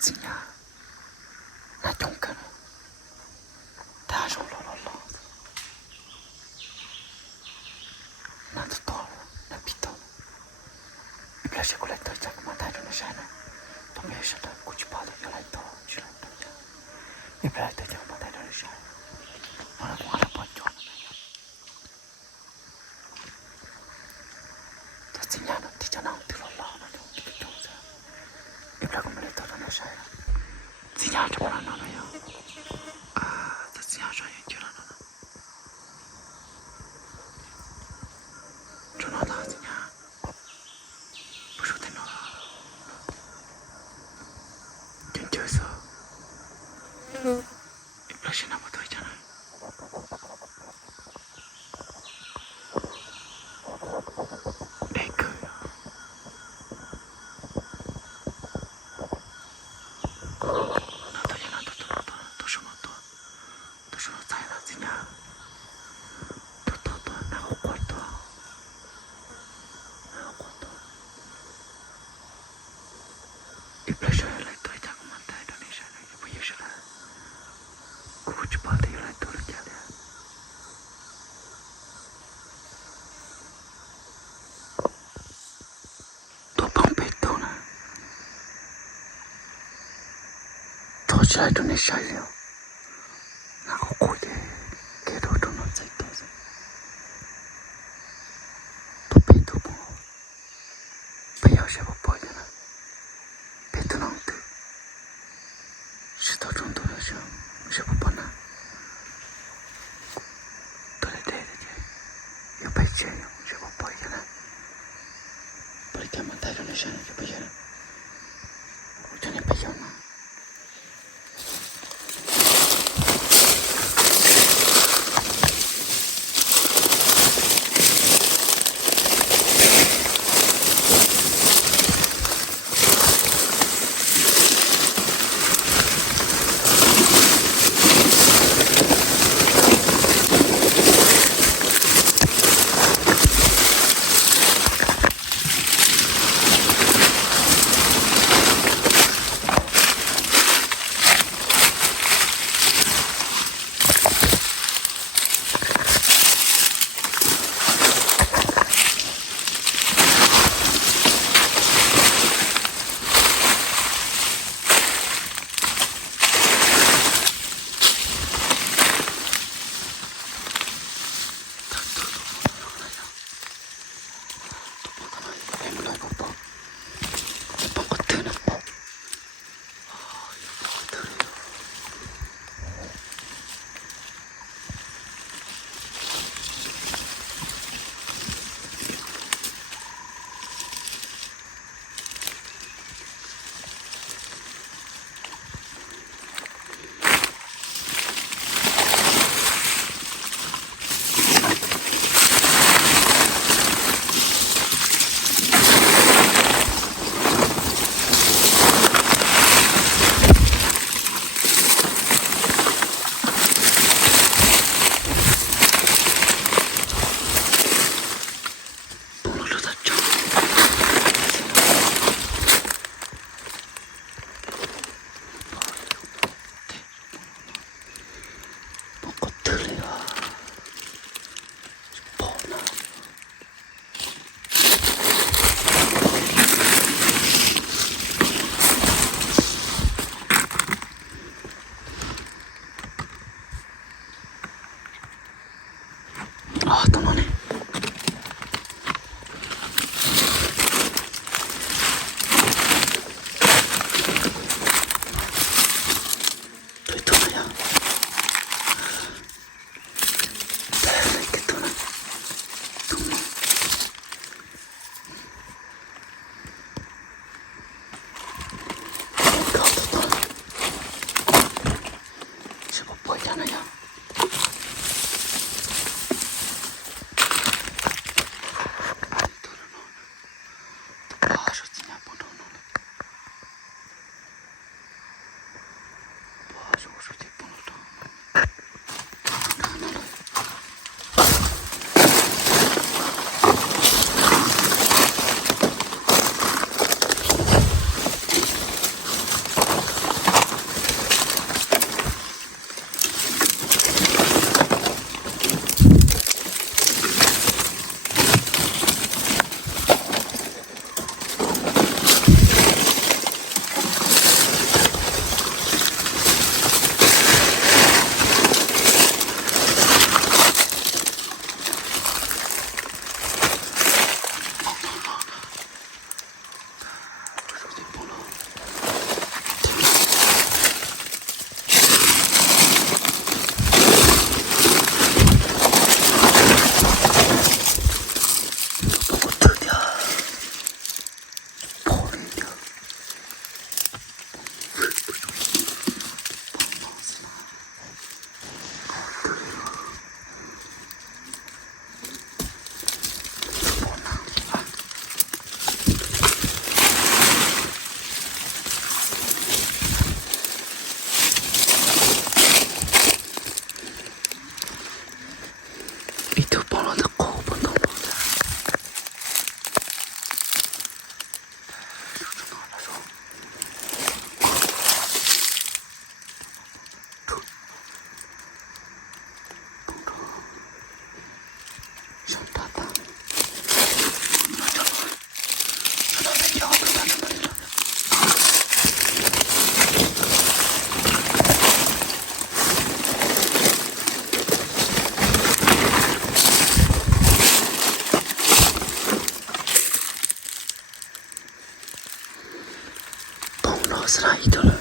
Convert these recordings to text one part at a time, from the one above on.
子呀，那勇敢了，他说了，那就到了，那必到了。一边是过来到这个马台中的山呢，东边是的，过去跑的越来到去了东家，一边来到这个马台中的山，完了跑掉了。这子呀呢，地家那得了老那种这个种子，一边我们来到这个山呀，子呀这么那了呀，这子呀上研究了呢。这老大子呀，不说太老了，真就是，一边是那么多家呢。起来就那下雨了，然后过去给到中了再到着，都背都不好，不要什么抱怨了，背都能得，石头中多的时候是不不难，都来带着去，有背钱用是不抱怨了，不然干嘛带着那山就不行了，我真的不要嘛。sera idolo.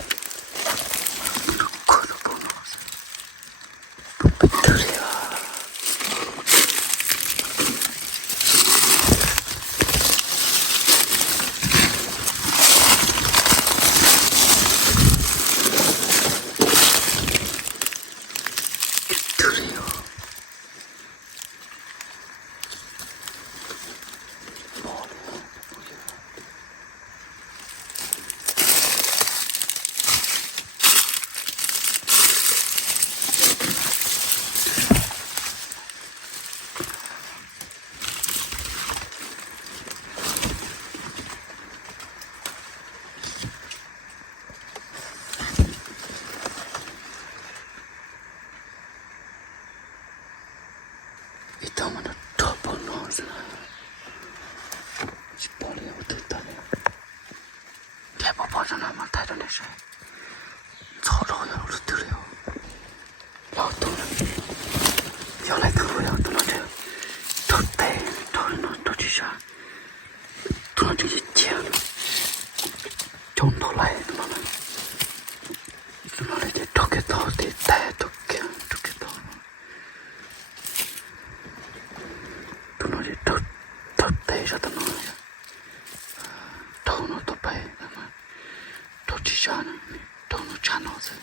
Kono bono. Pupetria. Turio. 이따만은 더번 넣어주나. 빨리 어떻다네. 대박 버전하면 다려내셔. 서로 열로 들어요. 라우토는 열에 들어요. 또나죠. 더때 더는 더지샤. 또나지 지야. 좀 놀라요. 너는. 너는 이제 더게 더 대 더게 더게 더. 너는 더 대셔도 너는. 더는 더 배. 더 지샤는 더는 찬어서.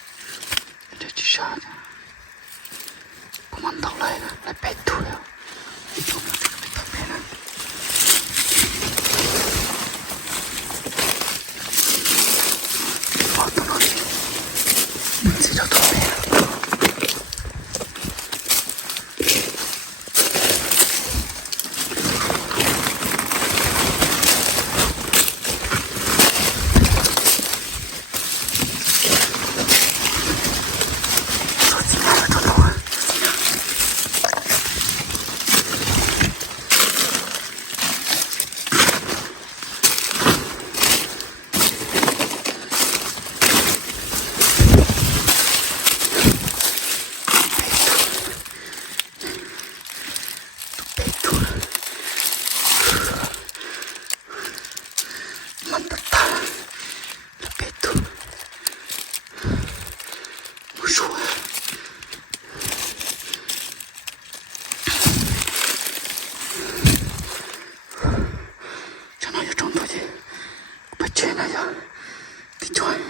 이제 지샤냐. 그만 놀라요. 내 배투요. 이쪽으로 더 배는. 어떤 어디 문지로도 배야. 소진하여 도동아. 만났다. 배투. 무서워. 전화 요 정도지. 배치해놔야. 뒤좋아요.